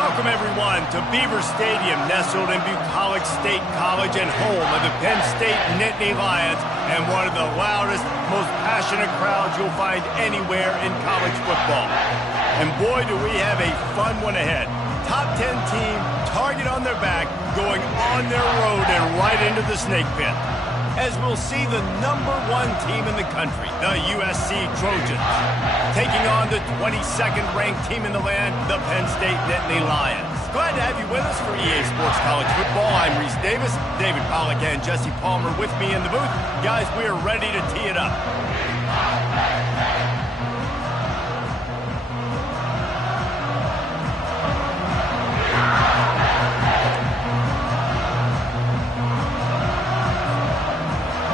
Welcome, everyone, to Beaver Stadium, nestled in Bucolic State College and home of the Penn State Nittany Lions, and one of the loudest, most passionate crowds you'll find anywhere in college football. And boy, do we have a fun one ahead. Top 10 team, target on their back, going on their road and right into the snake pit, as we'll see the #1 team in the country, the USC Trojans, taking on the 22nd ranked team in the land, the Penn State Nittany Lions. Glad to have you with us for EA Sports College Football. I'm Reese Davis, David Pollack and Jesse Palmer with me in the booth. Guys, we are ready to tee it up.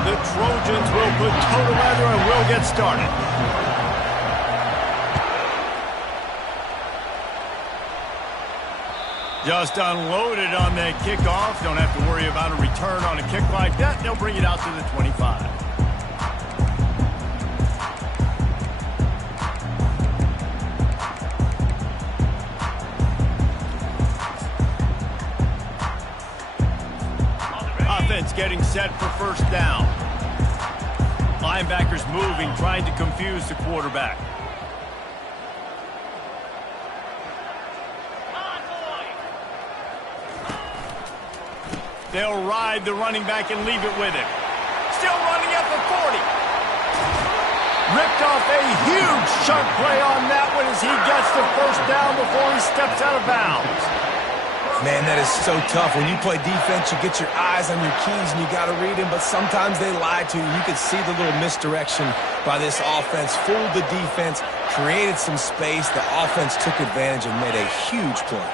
The Trojans will put toe together and we'll get started. Just unloaded on that kickoff. Don't have to worry about a return on a kick like that. They'll bring it out to the 25. Offense getting set for first down. Linebackers moving, trying to confuse the quarterback. They'll ride the running back and leave it with him. Still running at the 40. Ripped off a huge chunk play on that one as he gets the first down before he steps out of bounds. Man, that is so tough. When you play defense, you get your eyes on your keys and you got to read them, but sometimes they lie to you. You could see the little misdirection by this offense, fooled the defense, created some space. The offense took advantage and made a huge play.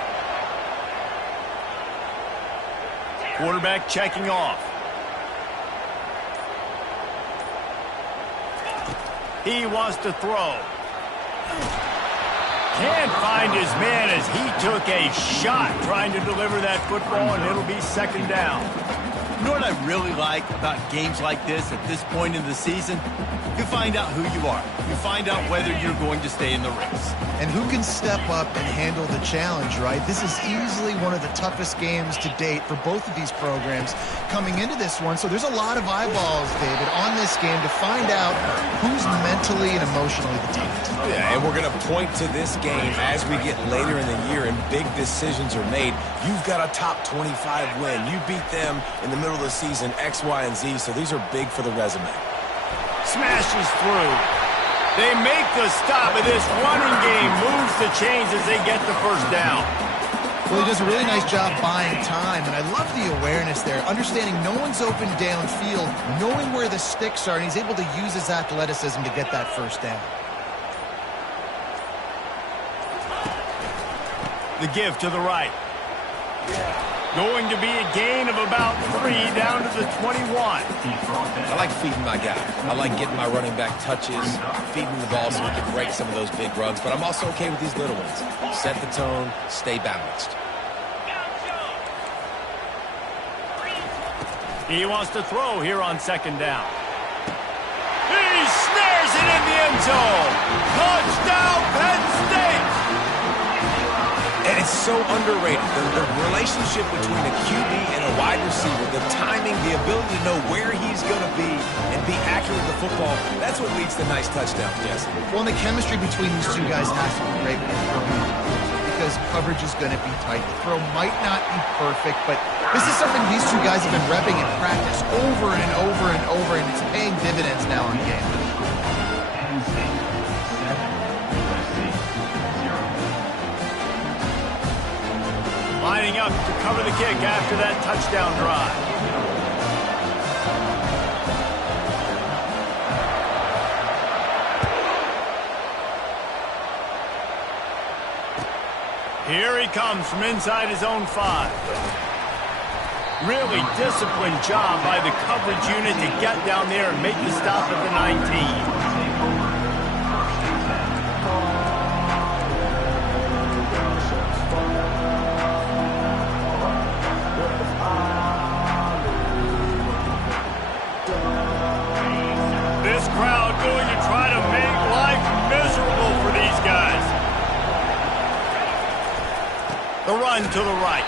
Quarterback checking off. He wants to throw. Can't find his man as he took a shot trying to deliver that football, and it'll be second down. You know what I really like about games like this at this point in the season? You find out who you are. You find out whether you're going to stay in the race. And who can step up and handle the challenge, right? This is easily one of the toughest games to date for both of these programs coming into this one. So there's a lot of eyeballs, David, on this game to find out who's mentally and emotionally the toughest. Yeah, and we're going to point to this game as we get later in the year and big decisions are made. You've got a top 25 win. You beat them in the middle of the season, X, Y, and Z, so these are big for the resume. Smashes through. They make the stop, and this running game moves the chains as they get the first down. Well, he does a really nice job buying time, and I love the awareness there, understanding no one's open downfield, knowing where the sticks are, and he's able to use his athleticism to get that first down. The give to the right. Going to be a gain of about 3 down to the 21. I like feeding my guy. I like getting my running back touches, feeding the ball so we can break some of those big runs, but I'm also okay with these little ones. Set the tone, stay balanced. He wants to throw here on second down. He snares it in the end zone. Touchdown, Penn State! And it's so underrated. The relationship between a QB and a wide receiver, the timing, the ability to know where he's going to be and be accurate with the football, that's what leads to nice touchdowns, Jesse. Well, and the chemistry between these two guys has to be great because coverage is going to be tight. The throw might not be perfect, but this is something these two guys have been repping in practice over and over and over, and it's paying dividends now in game. Lining up to cover the kick after that touchdown drive. Here he comes from inside his own 5. Really disciplined job by the coverage unit to get down there and make the stop at the 19. This crowd going to try to make life miserable for these guys. The run to the right.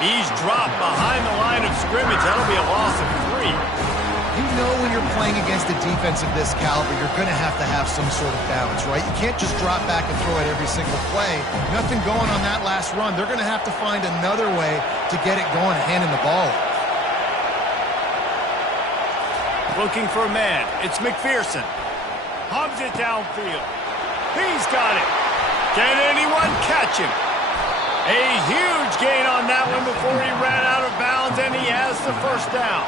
He's dropped behind the line of scrimmage. That'll be a loss of 3. You know when you're playing against a defense of this caliber, you're going to have some sort of balance, right? You can't just drop back and throw it every single play. Nothing going on that last run. They're going to have to find another way to get it going and handing the ball off. Looking for a man. It's McPherson. Hubs it downfield. He's got it. Can anyone catch him? A huge gain on that one before he ran out of bounds, and he has the first down.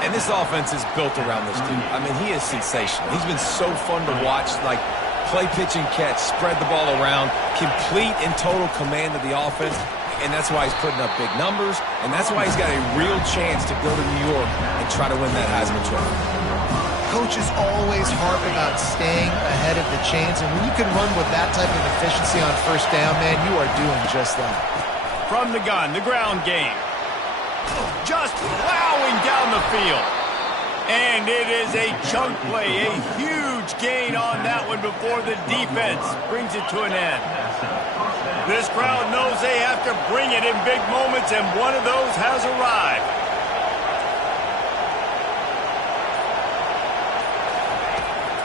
And this offense is built around this dude. I mean, he is sensational. He's been so fun to watch, like play, pitch, and catch, spread the ball around, complete and total command of the offense, and that's why he's putting up big numbers, and that's why he's got a real chance to go to New York and try to win that Heisman Trophy. Coaches always harp about staying ahead of the chains, and when you can run with that type of efficiency on first down, man, you are doing just that. From the gun, the ground game. Just plowing down the field. And it is a chunk play, a huge gain on that one before the defense brings it to an end. This crowd knows they have to bring it in big moments, and one of those has arrived.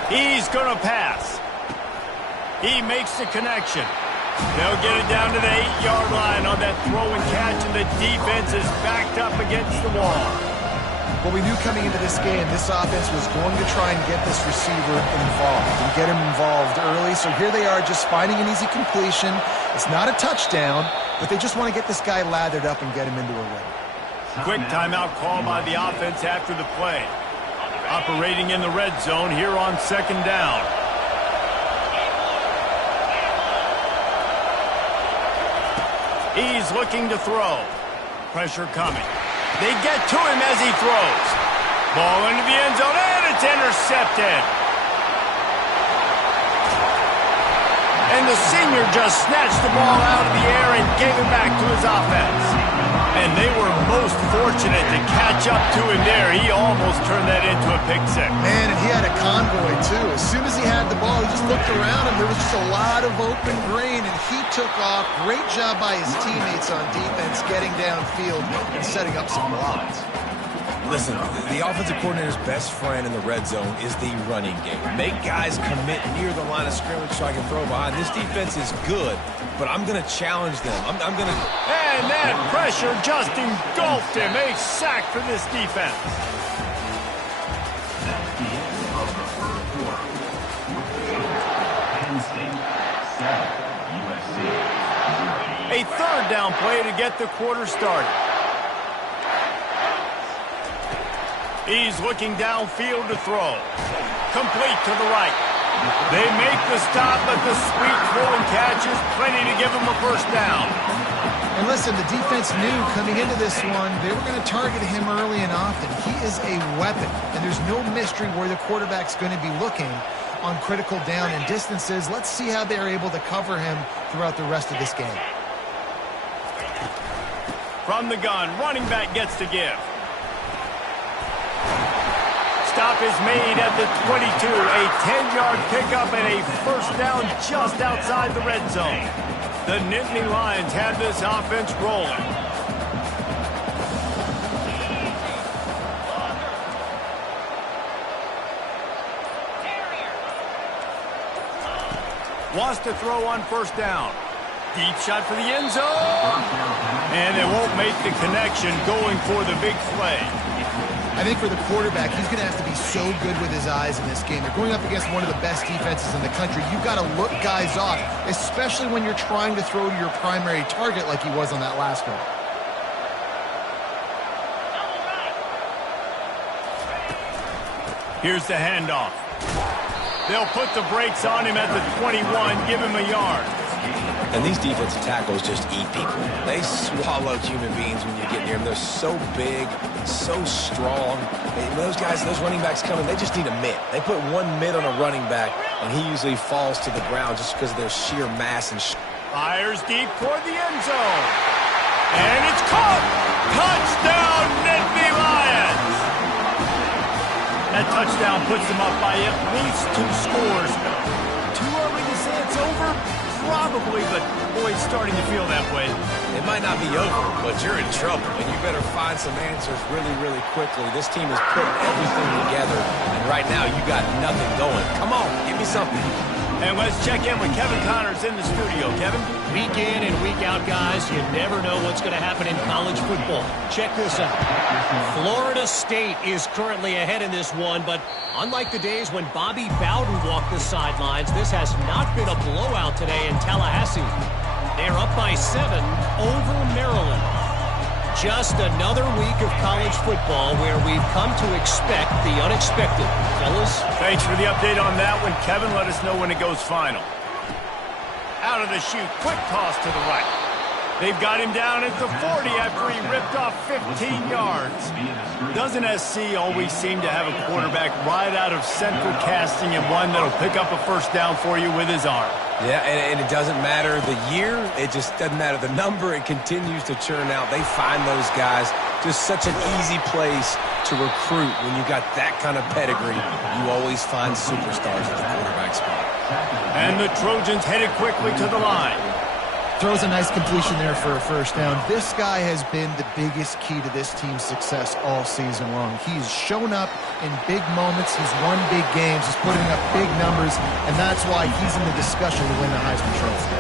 He's going to pass. He makes the connection. They'll get it down to the 8-yard line on that throw and catch, and the defense is backed up against the wall. Well, we knew coming into this game, this offense was going to try and get this receiver involved and get him involved early. So here they are just finding an easy completion. It's not a touchdown, but they just want to get this guy lathered up and get him into a run. Quick timeout call by the offense after the play. Operating in the red zone here on second down. He's looking to throw. Pressure coming. They get to him as he throws. Ball into the end zone, and it's intercepted. And the senior just snatched the ball out of the air and gave it back to his offense. And they were most fortunate to catch up to him there. He almost turned that into a pick six. Man, and he had a convoy, too. As soon as he had the ball, he just looked around him. There was just a lot of open green, and he took off. Great job by his teammates on defense, getting downfield and setting up some blocks. Listen, the offensive coordinator's best friend in the red zone is the running game. Make guys commit near the line of scrimmage so I can throw behind. This defense is good, but I'm going to challenge them. I'm going to... And that pressure just engulfed him. A sack for this defense. A third down play to get the quarter started. He's looking downfield to throw. Complete to the right. They make the stop, but the sweet throw and catch is plenty to give him a first down. And listen, the defense knew coming into this one, they were going to target him early and often. He is a weapon, and there's no mystery where the quarterback's going to be looking on critical down and distances. Let's see how they're able to cover him throughout the rest of this game. From the gun, running back gets to give. Stop is made at the 22. A 10-yard pickup and a first down just outside the red zone. The Nittany Lions have this offense rolling. Wants to throw on first down. Deep shot for the end zone. And they won't make the connection going for the big play. I think for the quarterback, he's going to have to be so good with his eyes in this game. They're going up against one of the best defenses in the country. You've got to look guys off, especially when you're trying to throw to your primary target like he was on that last one. Here's the handoff. They'll put the brakes on him at the 21, give him a yard. And these defensive tackles just eat people. They swallow human beings when you get near them. They're so big, so strong. And those guys, those running backs coming, they just need a mitt. They put one mitt on a running back, and he usually falls to the ground just because of their sheer mass and fires deep toward the end zone. And it's caught. Touchdown, Nittany Lions. That touchdown puts them up by at least 2 scores. Too early to say it's over? Probably probably, but boy, it's starting to feel that way. It might not be over, but you're in trouble, and you better find some answers really, really quickly. This team has put everything together, and right now you got nothing going. Come on, give me something. And let's check in with Kevin Connors in the studio. Kevin? Week in and week out, guys, you never know what's going to happen in college football. Check this out. Florida State is currently ahead in this one, but unlike the days when Bobby Bowden walked the sidelines, this has not been a blowout today in Tallahassee. They're up by 7 over Maryland. Just another week of college football where we've come to expect the unexpected. Fellas? Thanks for the update on that one, Kevin. Let us know when it goes final. Out of the chute, quick toss to the right. They've got him down at the 40 after he ripped off 15 yards. Doesn't SC always seem to have a quarterback right out of central casting and one that'll pick up a first down for you with his arm? Yeah, and it doesn't matter the year. It just doesn't matter the number. It continues to churn out. They find those guys. Just such an easy place to recruit. When you got that kind of pedigree, you always find superstars at the quarterback spot. And the Trojans headed quickly to the line. Throws a nice completion there for a first down. This guy has been the biggest key to this team's success all season long. He's shown up in big moments. He's won big games. He's putting up big numbers, and that's why he's in the discussion to win the Heisman Trophy.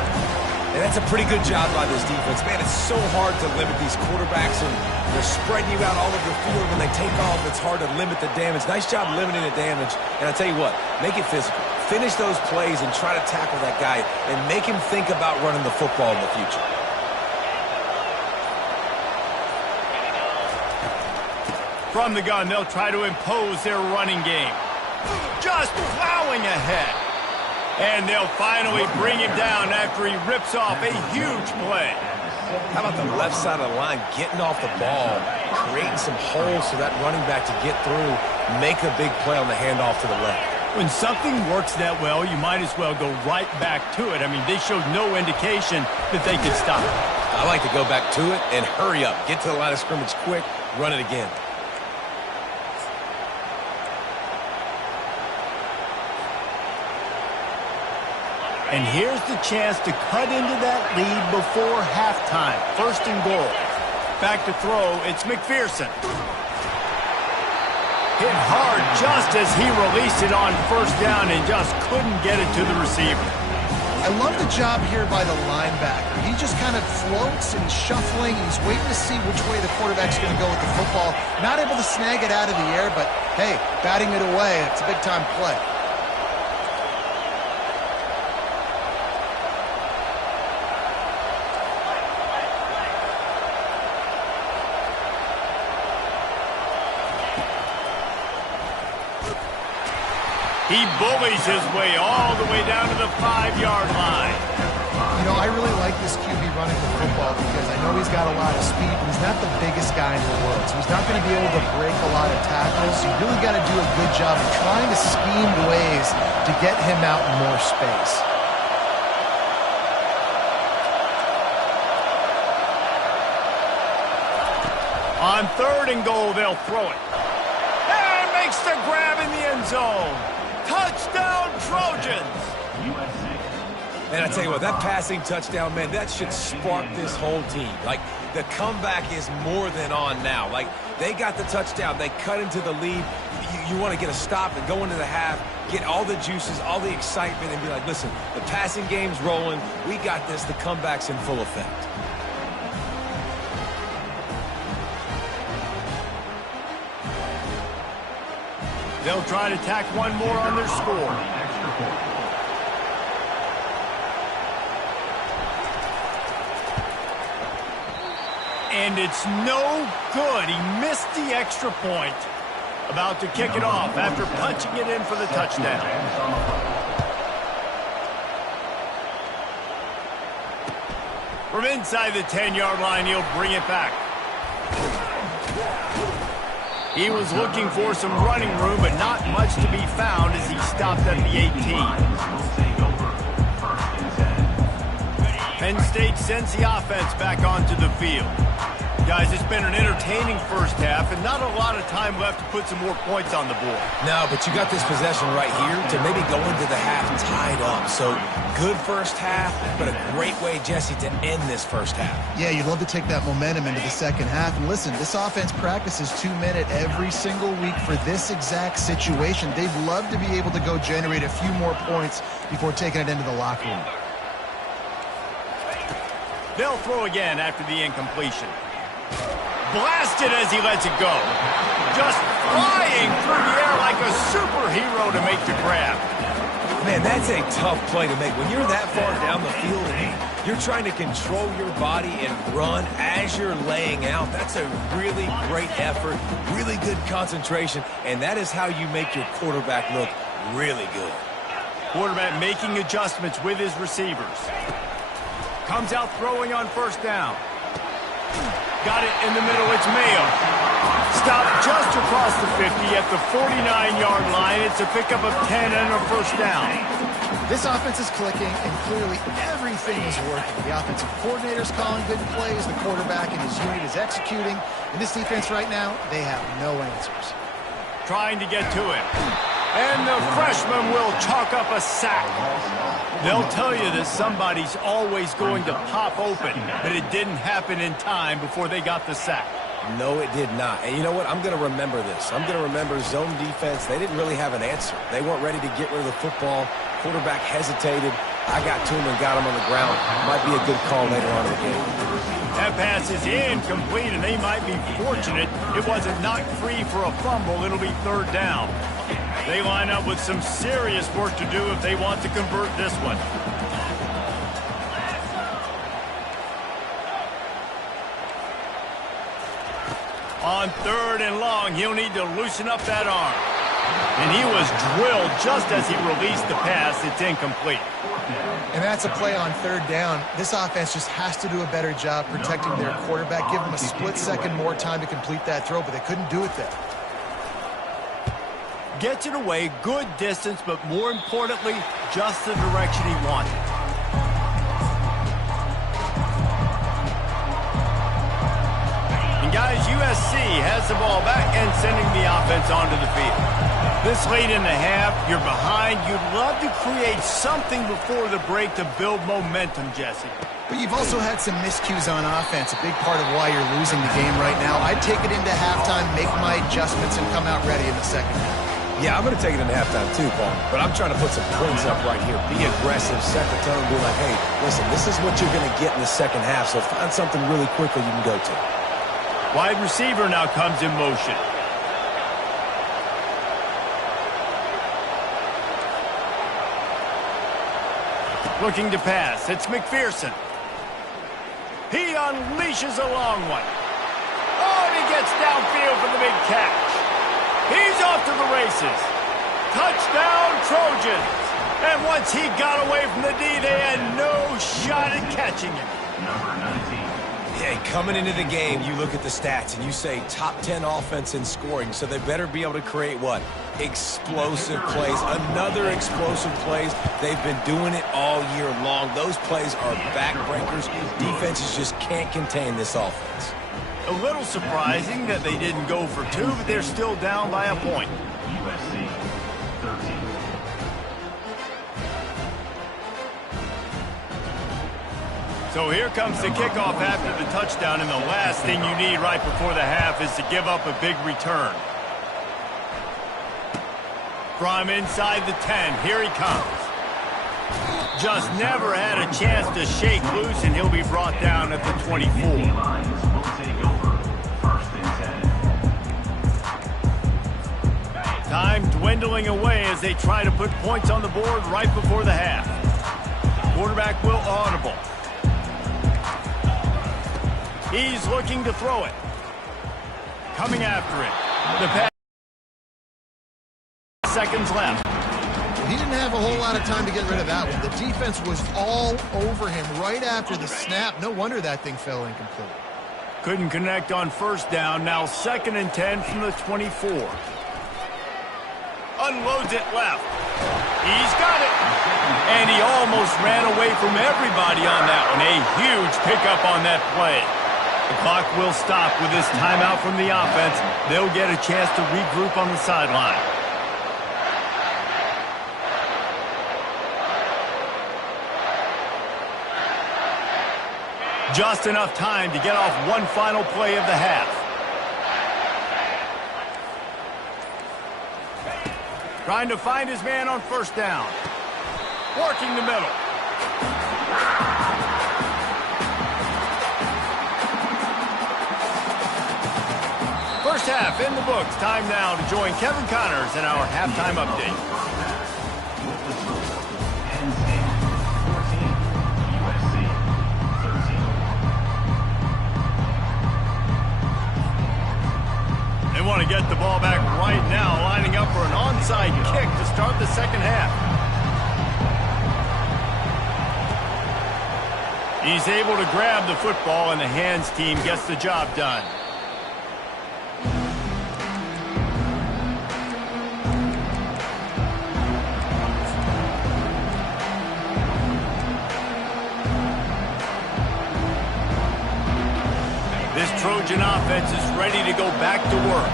And that's a pretty good job by this defense. Man, it's so hard to limit these quarterbacks, and they're spreading you out all over the field. When they take off, it's hard to limit the damage. Nice job limiting the damage. And I tell you what, make it physical. Finish those plays and try to tackle that guy and make him think about running the football in the future. From the gun, they'll try to impose their running game. Just plowing ahead. And they'll finally bring him down after he rips off a huge play. How about the left side of the line getting off the ball, creating some holes for that running back to get through, make a big play on the handoff to the left. When something works that well, you might as well go right back to it. I mean, they showed no indication that they could stop it. I like to go back to it and hurry up. Get to the line of scrimmage quick, run it again. And here's the chance to cut into that lead before halftime. First and goal. Back to throw, it's McPherson. Hit hard just as he released it on first down and just couldn't get it to the receiver. I love the job here by the linebacker. He just kind of floats and he's shuffling. He's waiting to see which way the quarterback's going to go with the football. Not able to snag it out of the air, but hey, batting it away, it's a big-time play. He bullies his way all the way down to the 5-yard line. You know, I really like this QB running the football because I know he's got a lot of speed, but he's not the biggest guy in the world. So he's not going to be able to break a lot of tackles. So you really got to do a good job of trying to scheme ways to get him out in more space. On third and goal, they'll throw it. And makes the grab in the end zone. Touchdown, Trojans! And I tell you what, that passing touchdown, man, that should spark this whole team. Like, the comeback is more than on now. Like, they got the touchdown. They cut into the lead. You want to get a stop and go into the half, get all the juices, all the excitement, and be like, listen, the passing game's rolling. We got this. The comeback's in full effect. They'll try to tack one more on their score. And it's no good. He missed the extra point. About to kick it off after punching it in for the touchdown. From inside the 10-yard line, he'll bring it back. He was looking for some running room, but not much to be found as he stopped at the 18. Penn State sends the offense back onto the field. Guys, it's been an entertaining first half and not a lot of time left to put some more points on the board. No, but you got this possession right here to maybe go into the half tied up. So good first half, but a great way, Jesse, to end this first half. Yeah, you'd love to take that momentum into the second half. And listen, this offense practices 2-minute every single week for this exact situation. They'd love to be able to go generate a few more points before taking it into the locker room. They'll throw again after the incompletion. Blasted as he lets it go. Just flying through the air like a superhero to make the grab. Man, that's a tough play to make. When you're that far down the field and you're trying to control your body and run as you're laying out, that's a really great effort, really good concentration, and that is how you make your quarterback look really good. Quarterback making adjustments with his receivers. Comes out throwing on first down. Got it in the middle, it's Mayo. Stopped just across the 50 at the 49-yard line. It's a pickup of 10 and a first down. This offense is clicking, and clearly everything is working. The offensive coordinator's calling good plays. The quarterback and his unit is executing. And this defense right now, they have no answers. Trying to get to it. And the freshman will chalk up a sack. They'll tell you that somebody's always going to pop open, but it didn't happen in time before they got the sack. No, it did not. And you know what? I'm going to remember this. I'm going to remember zone defense. They didn't really have an answer. They weren't ready to get rid of the football. Quarterback hesitated. I got to him and got him on the ground. Might be a good call later on in the game. That pass is incomplete, and they might be fortunate it wasn't knocked free for a fumble. It'll be third down. They line up with some serious work to do if they want to convert this one. On third and long, he'll need to loosen up that arm. And he was drilled just as he released the pass. It's incomplete. And that's a play on third down. This offense just has to do a better job protecting their quarterback. Give him a split second more time to complete that throw, but they couldn't do it there. Gets it away, good distance, but more importantly, just the direction he wanted. And guys, USC has the ball back and sending the offense onto the field. This late in the half, you're behind. You'd love to create something before the break to build momentum, Jesse. But you've also had some miscues on offense, a big part of why you're losing the game right now. I'd take it into halftime, make my adjustments, and come out ready in the second half. Yeah, I'm going to take it in halftime too, Paul. But I'm trying to put some points up right here. Be aggressive, set the tone, be like, hey, listen, this is what you're going to get in the second half, so find something really quickly you can go to. Wide receiver now comes in motion. Looking to pass. It's McPherson. He unleashes a long one. Oh, and he gets downfield for the big catch. He's off to the races. Touchdown, Trojans. And once he got away from the D, they had no shot at catching him. Hey, coming into the game, you look at the stats and you say top 10 offense in scoring, so they better be able to create what? Explosive plays. Another explosive plays. They've been doing it all year long. Those plays are backbreakers. Defenses just can't contain this offense. A little surprising that they didn't go for two, but they're still down by a point. USC 13. So here comes the kickoff after the touchdown, and the last thing you need right before the half is to give up a big return. From inside the 10, here he comes. Just never had a chance to shake loose, and he'll be brought down at the 24. Time dwindling away as they try to put points on the board right before the half. Quarterback will audible. He's looking to throw it. Coming after it. The pass. Seconds left. He didn't have a whole lot of time to get rid of that one. The defense was all over him right after the snap. No wonder that thing fell incomplete. Couldn't connect on first down. Now 2nd and 10 from the 24. Unloads it left. He's got it. And he almost ran away from everybody on that one. A huge pickup on that play. The clock will stop with this timeout from the offense. They'll get a chance to regroup on the sideline. Just enough time to get off one final play of the half. Trying to find his man on first down. Working the middle. First half in the books. Time now to join Kevin Connors in our halftime update. Penn State 14, USC 13. They want to get the ball back right now, lining up for an onside kick to start the second half. He's able to grab the football, and the hands team gets the job done. This Trojan offense is ready to go back to work.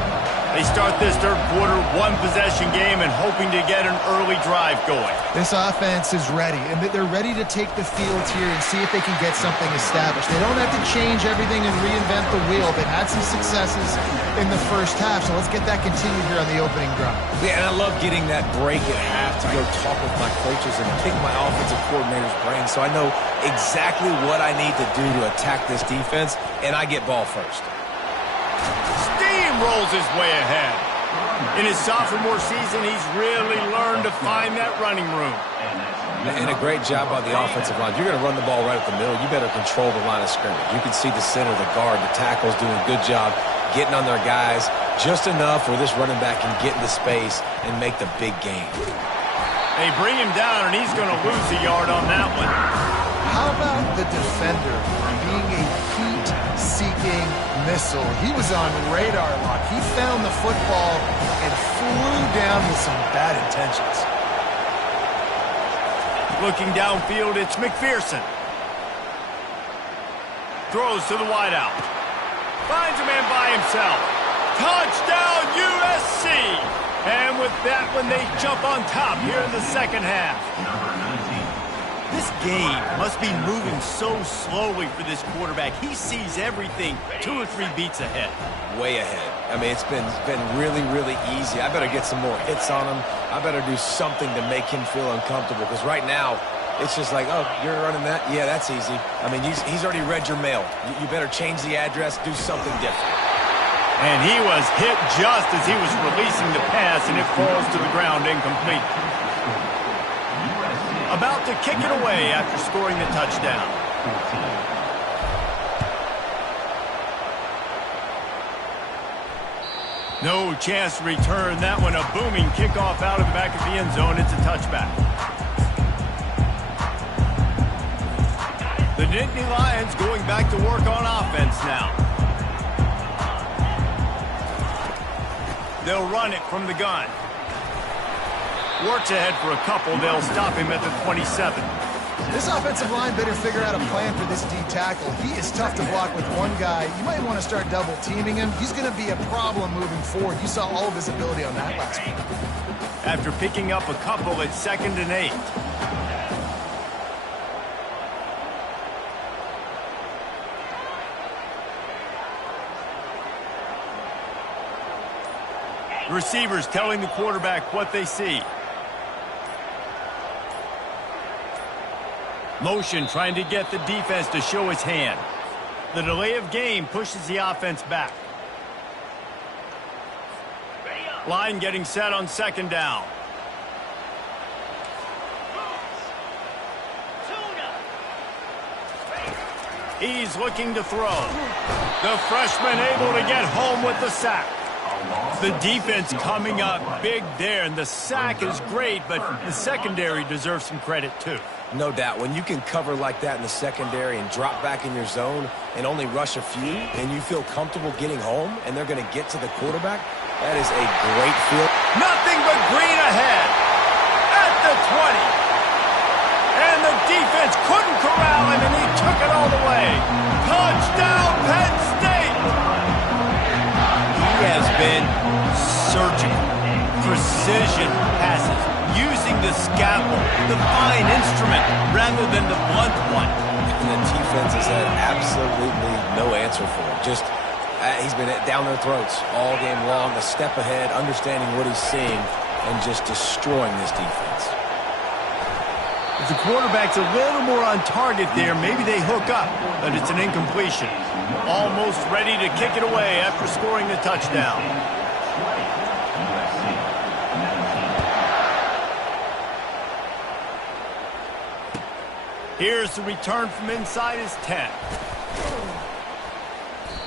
They start this third quarter one-possession game and hoping to get an early drive going. This offense is ready, and they're ready to take the field here and see if they can get something established. They don't have to change everything and reinvent the wheel. They've had some successes in the first half, so let's get that continued here on the opening drive. Yeah, and I love getting that break at half to go talk with my coaches and pick my offensive coordinator's brain so I know exactly what I need to do to attack this defense, and I get ball first. Rolls his way ahead. In his sophomore season, he's really learned to find that running room. And a great job by the offensive line. You're going to run the ball right up the middle. You better control the line of scrimmage. You can see the center, the guard, the tackles doing a good job getting on their guys just enough where this running back can get into space and make the big game. They bring him down, and he's going to lose a yard on that one. How about the defender being a heat-seeking missile? He was on radar lock. He found the football and flew down with some bad intentions. Looking downfield, it's McPherson. Throws to the wideout. Finds a man by himself. Touchdown, USC! And with that one, they jump on top here in the second half. This game must be moving so slowly for this quarterback. He sees everything 2 or 3 beats ahead. Way ahead. I mean, it's been really, really easy. I better get some more hits on him. I better do something to make him feel uncomfortable because right now, it's just like, oh, you're running that? Yeah, that's easy. I mean, he's already read your mail. You better change the address, do something different. And he was hit just as he was releasing the pass, and it falls to the ground incomplete. About to kick it away after scoring the touchdown. No chance to return that one. A booming kickoff out of the back of the end zone. It's a touchback. The Nittany Lions going back to work on offense now. They'll run it from the gun. Works ahead for a couple. They'll stop him at the 27. This offensive line better figure out a plan for this D tackle. He is tough to block with one guy. You might want to start double teaming him. He's going to be a problem moving forward. You saw all of his ability on that last week. After picking up a couple, it's 2nd and 8. Receivers telling the quarterback what they see. Motion trying to get the defense to show his hand. The delay of game pushes the offense back. Line getting set on 2nd down. He's looking to throw. The freshman able to get home with the sack. The defense coming up big there, and the sack is great, but the secondary deserves some credit too. No doubt. When you can cover like that in the secondary and drop back in your zone and only rush a few, and you feel comfortable getting home, and they're going to get to the quarterback, that is a great feel. Nothing but green ahead at the 20. And the defense couldn't corral him, and he took it all the way. Touchdown, Penn State! the scalpel, the fine instrument, rather than the blunt one. And the defense has had absolutely no answer for him. Just, he's been down their throats all game long, a step ahead, understanding what he's seeing, and just destroying this defense. If the quarterback's a little more on target there, maybe they hook up, but it's an incompletion. Almost ready to kick it away after scoring the touchdown. Here's the return from inside his 10.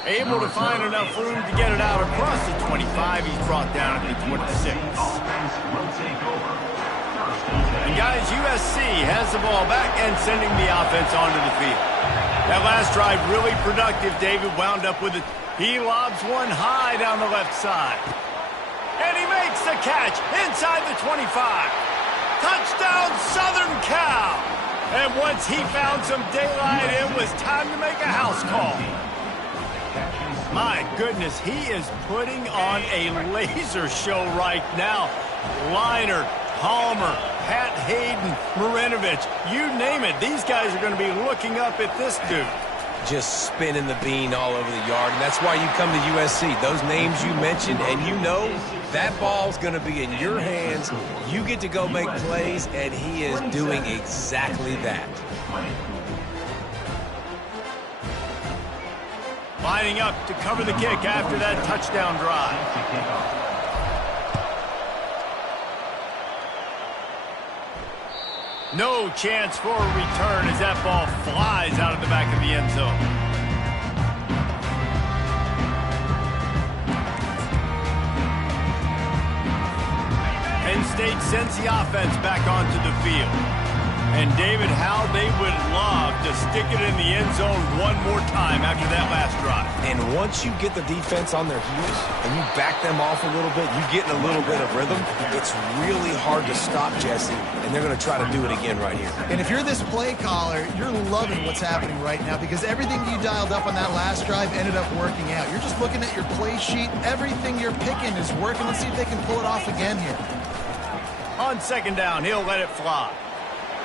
Able to find enough room to get it out across the 25. He's brought down at the 26. And guys, USC has the ball back and sending the offense onto the field. That last drive really productive. David wound up with it. He lobs one high down the left side. And he makes the catch inside the 25. Touchdown, Southern Cal! And once he found some daylight, it was time to make a house call. My goodness, he is putting on a laser show right now. Leinart, Palmer, Pat Hayden, Marinovich, you name it. These guys are going to be looking up at this dude. Just spinning the bean all over the yard, and that's why you come to USC. Those names you mentioned, and you know that ball's going to be in your hands. You get to go make plays, and he is doing exactly that. Lining up to cover the kick after that touchdown drive. No chance for a return as that ball flies out of the back of the end zone. Penn State sends the offense back onto the field. And David, how they would love to stick it in the end zone one more time after that last drive. And once you get the defense on their heels and you back them off a little bit, you get in a little bit of rhythm, it's really hard to stop Jesse, and they're going to try to do it again right here. And if you're this play caller, you're loving what's happening right now because everything you dialed up on that last drive ended up working out. You're just looking at your play sheet. Everything you're picking is working. Let's see if they can pull it off again here. On second down, he'll let it fly.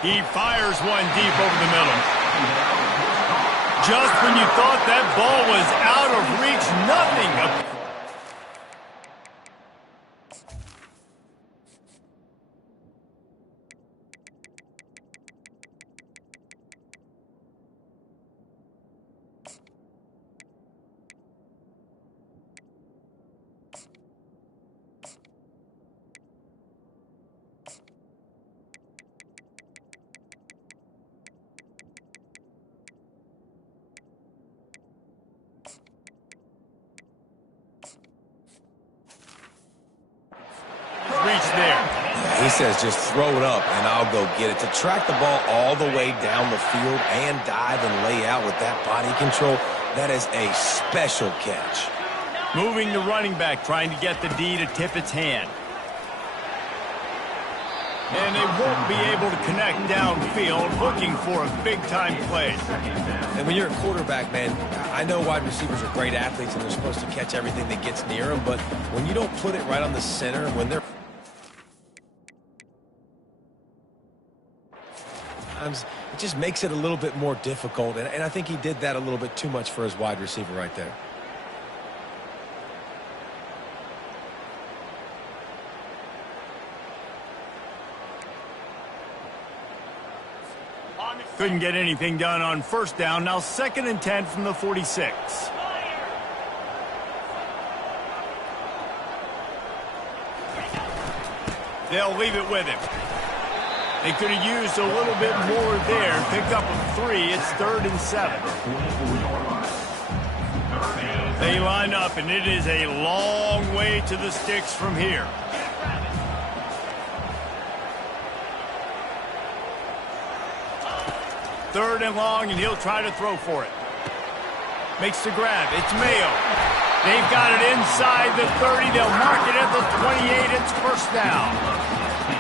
He fires one deep over the middle. Just when you thought that ball was out of reach, nothing. He says just throw it up and I'll go get it. To track the ball all the way down the field and dive and lay out with that body control, that is a special catch. Moving the running back, trying to get the D to tip its hand. And they won't be able to connect downfield, looking for a big-time play. And when you're a quarterback, man, I know wide receivers are great athletes and they're supposed to catch everything that gets near them, but when you don't put it right on the center, when they're it just makes it a little bit more difficult, and I think he did that a little bit too much for his wide receiver right there. Couldn't get anything done on first down. Now 2nd and 10 from the 46. They'll leave it with him. They could have used a little bit more there. Picked up a 3. It's 3rd and 7. They line up, and it is a long way to the sticks from here. Third and long, and he'll try to throw for it. Makes the grab. It's Mayo. They've got it inside the 30. They'll mark it at the 28. It's first down.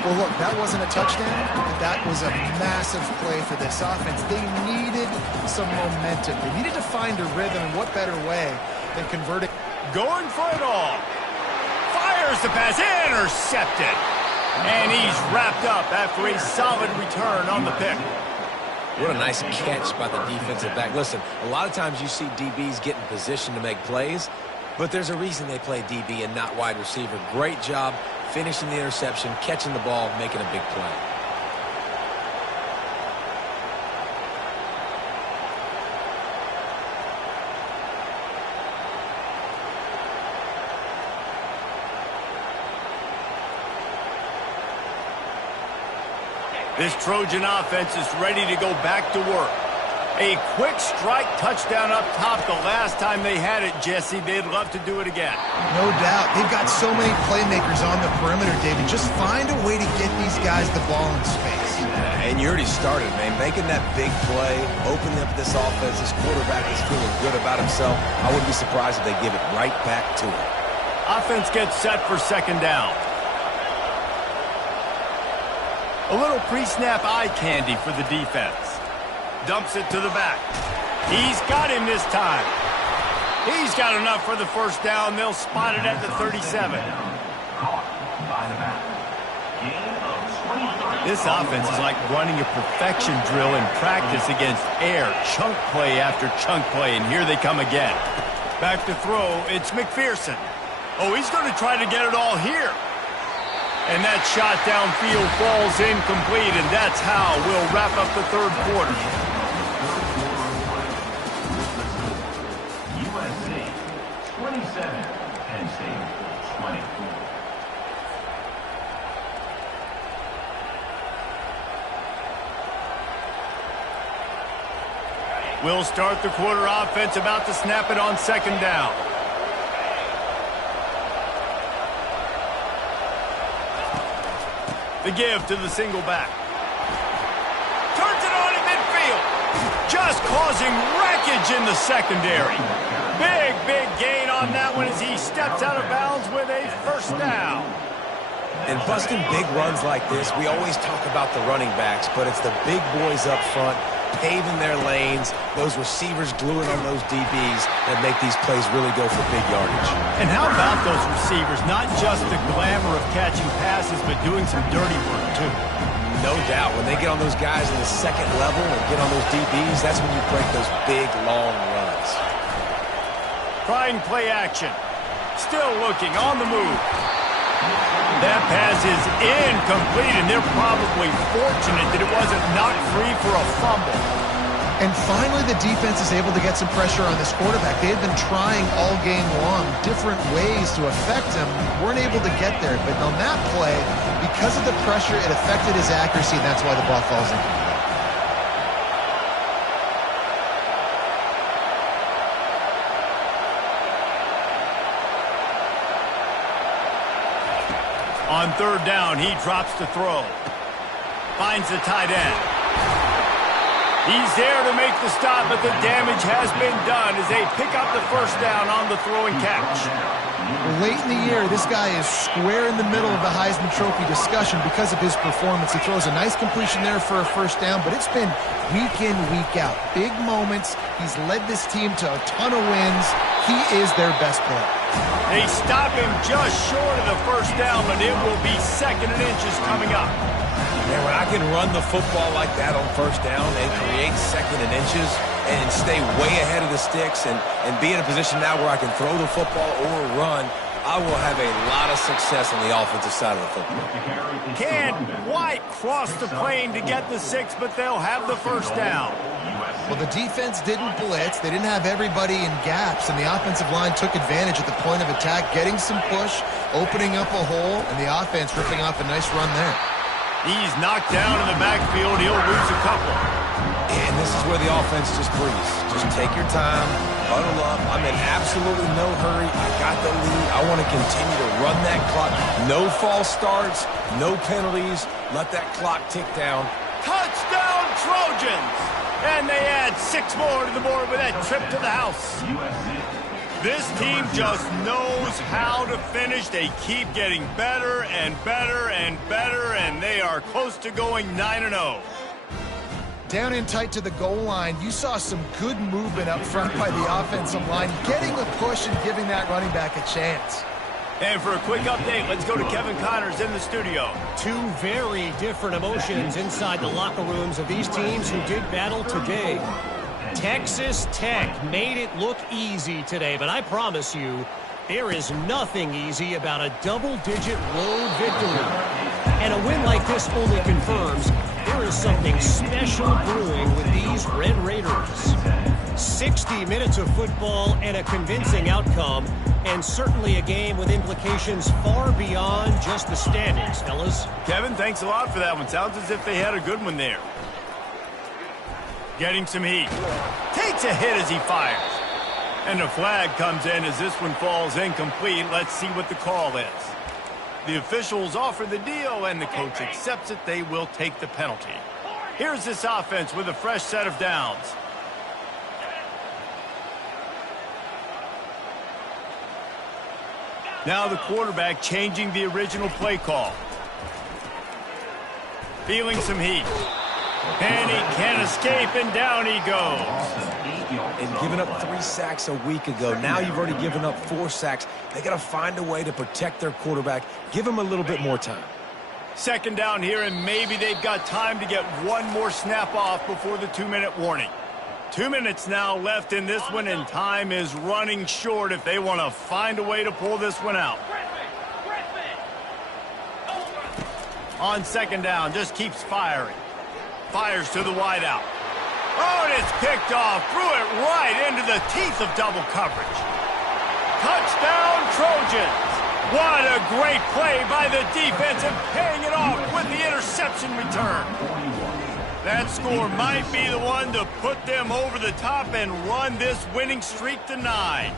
Well, look, that wasn't a touchdown, but that was a massive play for this offense. They needed some momentum. They needed to find a rhythm, and what better way than converting. Going for it all. Fires the pass. Intercepted. And he's wrapped up after a solid return on the pick. What a nice catch by the defensive back. Listen, a lot of times you see DBs get in position to make plays, but there's a reason they play DB and not wide receiver. Great job finishing the interception, catching the ball, making a big play. This Trojan offense is ready to go back to work. A quick strike touchdown up top the last time they had it, Jesse. They'd love to do it again. No doubt. They've got so many playmakers on the perimeter, David. Just find a way to get these guys the ball in space. And you already started, man. Making that big play, opening up this offense. This quarterback is feeling good about himself. I wouldn't be surprised if they give it right back to him. Offense gets set for second down. A little pre-snap eye candy for the defense. Dumps it to the back. He's got him this time. He's got enough for the first down. They'll spot it at the 37. This offense is like running a perfection drill in practice against air. Chunk play after chunk play, and here they come again. Back to throw, it's McPherson. Oh, he's going to try to get it all here. And that shot downfield falls incomplete, and that's how we'll wrap up the third quarter. USC 27, Penn State 20. We'll start the quarter offense, about to snap it on second down. The give to the single back. Turns it on in midfield. Just causing wreckage in the secondary. Big gain on that one as he steps out of bounds with a first down. And busting big runs like this, we always talk about the running backs, but it's the big boys up front, paving their lanes, those receivers gluing on those DBs that make these plays really go for big yardage. And how about those receivers? Not just the glamour of catching passes, but doing some dirty work, too. No doubt. When they get on those guys in the second level and get on those DBs, that's when you break those big, long runs. Trying play action. Still looking on the move. That pass is incomplete, and they're probably fortunate that it wasn't knocked free for a fumble. And finally, the defense is able to get some pressure on this quarterback. They had been trying all game long different ways to affect him. Weren't able to get there. But on that play, because of the pressure, it affected his accuracy, and that's why the ball falls in. On third down, he drops to throw. Finds the tight end. He's there to make the stop, but the damage has been done as they pick up the first down on the throwing catch. Late in the year, this guy is square in the middle of the Heisman Trophy discussion because of his performance. He throws a nice completion there for a first down, but it's been week in, week out. Big moments. He's led this team to a ton of wins. He is their best player. They stop him just short of the first down, but it will be second and inches coming up. Man, when I can run the football like that on first down and create second and inches and stay way ahead of the sticks and be in a position now where I can throw the football or run, I will have a lot of success on the offensive side of the football. Can White cross the plane to get the 6, but they'll have the first down. Well, the defense didn't blitz. They didn't have everybody in gaps, and the offensive line took advantage at the point of attack, getting some push, opening up a hole, and the offense ripping off a nice run there. He's knocked down in the backfield. He'll lose a couple. And this is where the offense just breathes. Just take your time, huddle up. I'm in absolutely no hurry. I got the lead. I want to continue to run that clock. No false starts, no penalties. Let that clock tick down. Touchdown, Trojans! And they add 6 more to the board with that trip to the house. This team just knows how to finish. They keep getting better and better and better, and they are close to going 9-0. Down in tight to the goal line, you saw some good movement up front by the offensive line, getting a push and giving that running back a chance. And for a quick update, let's go to Kevin Connors in the studio. Two very different emotions inside the locker rooms of these teams who did battle today. Texas Tech made it look easy today, but I promise you, there is nothing easy about a double-digit road victory. And a win like this only confirms there is something special brewing with these Red Raiders. 60 minutes of football and a convincing outcome, and certainly a game with implications far beyond just the standings, fellas. Kevin, thanks a lot for that one. Sounds as if they had a good one there. Getting some heat. Takes a hit as he fires. And a flag comes in as this one falls incomplete. Let's see what the call is. The officials offer the deal, and the coach accepts it. They will take the penalty. Here's this offense with a fresh set of downs. Now the quarterback changing the original play call. Feeling some heat. And he can't escape, and down he goes. And giving up 3 sacks a week ago. Now you've already given up 4 sacks. They got to find a way to protect their quarterback. Give him a little bit more time. Second down here, and maybe they've got time to get one more snap off before the 2-minute warning. 2 minutes now left in this one, and time is running short if they want to find a way to pull this one out. On second down, just keeps firing. Fires to the wideout. Oh, and it's picked off. Threw it right into the teeth of double coverage. Touchdown, Trojans. What a great play by the defense, and paying it off with the interception return. That score might be the one to put them over the top and run this winning streak to 9.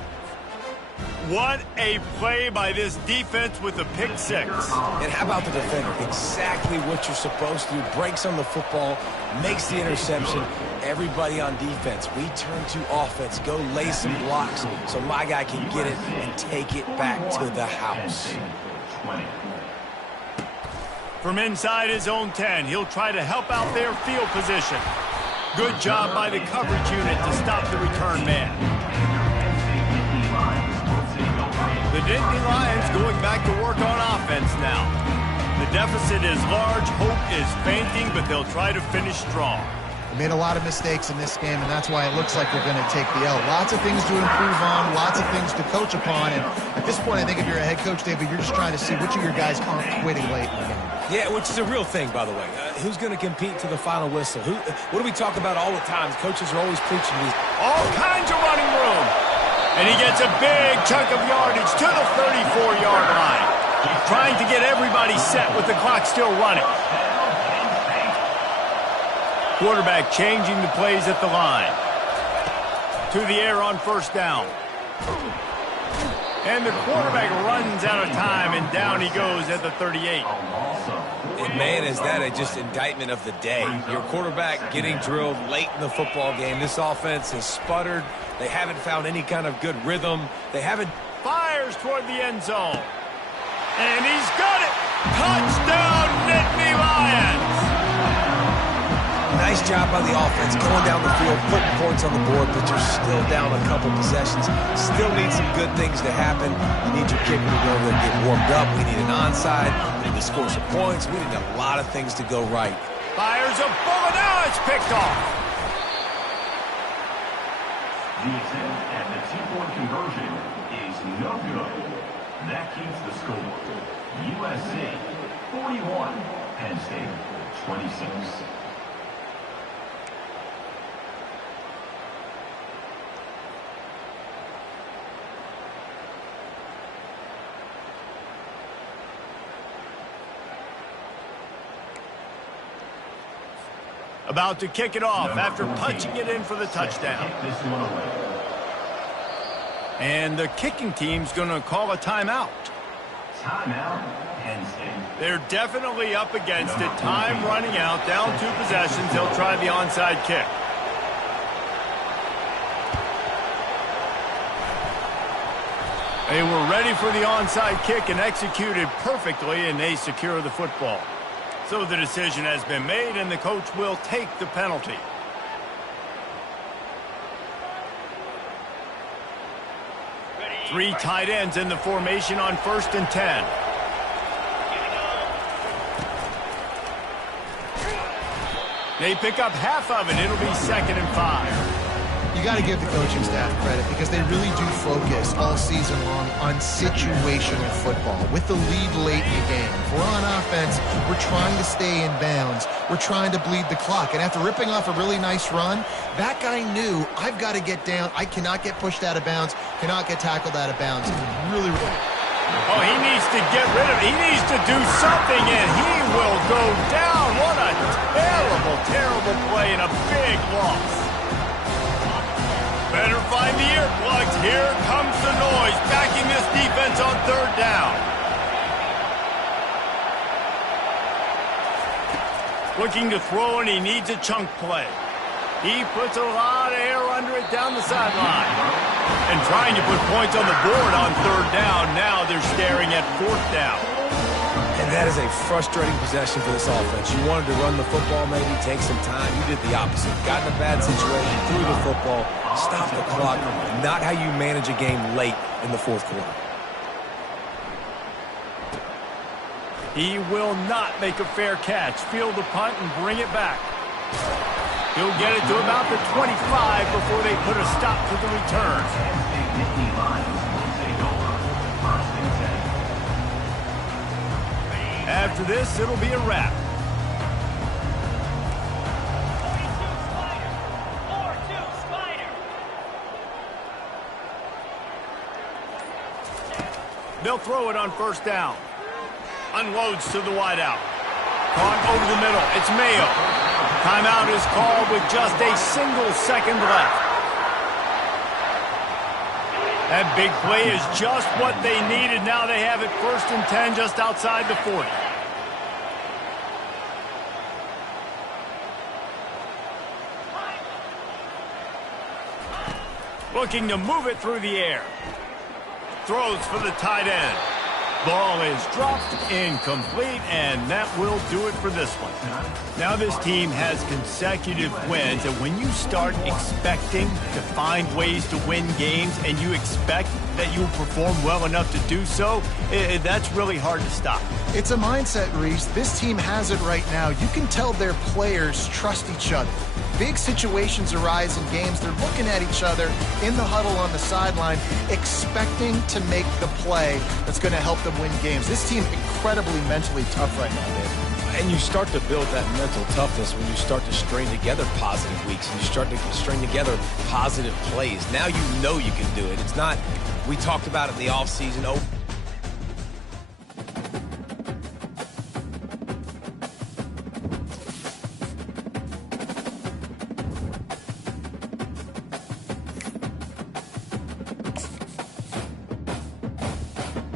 What a play by this defense with a pick 6. And how about the defender? Exactly what you're supposed to do. Breaks on the football, makes the interception. Everybody on defense, we turn to offense. Go lay some blocks so my guy can get it and take it back to the house. From inside his own 10, he'll try to help out their field position. Good job by the coverage unit to stop the return man. The Nittany Lions going back to work on offense now. The deficit is large, hope is fainting, but they'll try to finish strong. They made a lot of mistakes in this game, and that's why it looks like they're going to take the L. Lots of things to improve on, lots of things to coach upon, and at this point, I think if you're a head coach, David, you're just trying to see which of your guys aren't quitting late in the game. Yeah, which is a real thing, by the way. Who's going to compete to the final whistle? What do we talk about all the time? Coaches are always preaching these. All kinds of running room. And he gets a big chunk of yardage to the 34-yard line. Trying to get everybody set with the clock still running. Quarterback changing the plays at the line. To the air on first down. And the quarterback runs out of time, and down he goes at the 38. And man, is that just indictment of the day. Your quarterback getting drilled late in the football game. This offense has sputtered. They haven't found any kind of good rhythm. They haven't. Fires toward the end zone. And he's got it. Touchdown, Nittany Lions. Nice job by the offense going down the field, putting points on the board, but you're still down a couple possessions. Still need some good things to happen. You need your kicker to go over there and get warmed up. We need an onside. We need to score some points. We need a lot of things to go right. Fires a bullet. Now it's picked off. The attempt at the 2-point conversion is no good. That keeps the score. USC 41, Penn State 26. About to kick it off after punching it in for the touchdown. And the kicking team's going to call a timeout. Timeout, Penn State. They're definitely up against it. Time running out, down 2 possessions. They'll try the onside kick. They were ready for the onside kick and executed perfectly, and they secure the football. So the decision has been made, and the coach will take the penalty. Three tight ends in the formation on 1st and 10. They pick up half of it. It'll be 2nd and 5. You got to give the coaching staff credit because they really do focus all season long on situational football. With the lead late in the game, if we're on offense, we're trying to stay in bounds. We're trying to bleed the clock. And after ripping off a really nice run, that guy knew, I've got to get down. I cannot get pushed out of bounds, cannot get tackled out of bounds. Really. Oh, he needs to get rid of it. He needs to do something, and he will go down. What a terrible, terrible play and a big loss. Better find the earplugs. Here comes the noise, backing this defense on 3rd down. Looking to throw, and he needs a chunk play. He puts a lot of air under it down the sideline. And trying to put points on the board on 3rd down. Now they're staring at 4th down. And that is a frustrating possession for this offense. You wanted to run the football, maybe take some time. You did the opposite. Got in a bad situation, threw the football, stopped the clock. Not how you manage a game late in the 4th quarter. He will not make a fair catch. Field the punt and bring it back. He'll get it to about the 25 before they put a stop to the return. After this, it'll be a wrap. They'll throw it on 1st down. Unloads to the wideout. Caught over the middle. It's Mayo. Timeout is called with just a single second left. That big play is just what they needed. Now they have it 1st and 10 just outside the 40. Looking to move it through the air. Throws for the tight end. Ball is dropped, incomplete, and that will do it for this one. Now this team has consecutive wins, and when you start expecting to find ways to win games and you expect that you'll perform well enough to do so, that's really hard to stop. It's a mindset, Reese. This team has it right now. You can tell their players trust each other. Big situations arise in games. They're looking at each other in the huddle on the sideline, expecting to make the play that's going to help them win games. This team incredibly mentally tough right now, Dave. And you start to build that mental toughness when you start to string together positive weeks and you start to string together positive plays. Now you know you can do it. It's not, we talked about it in the offseason,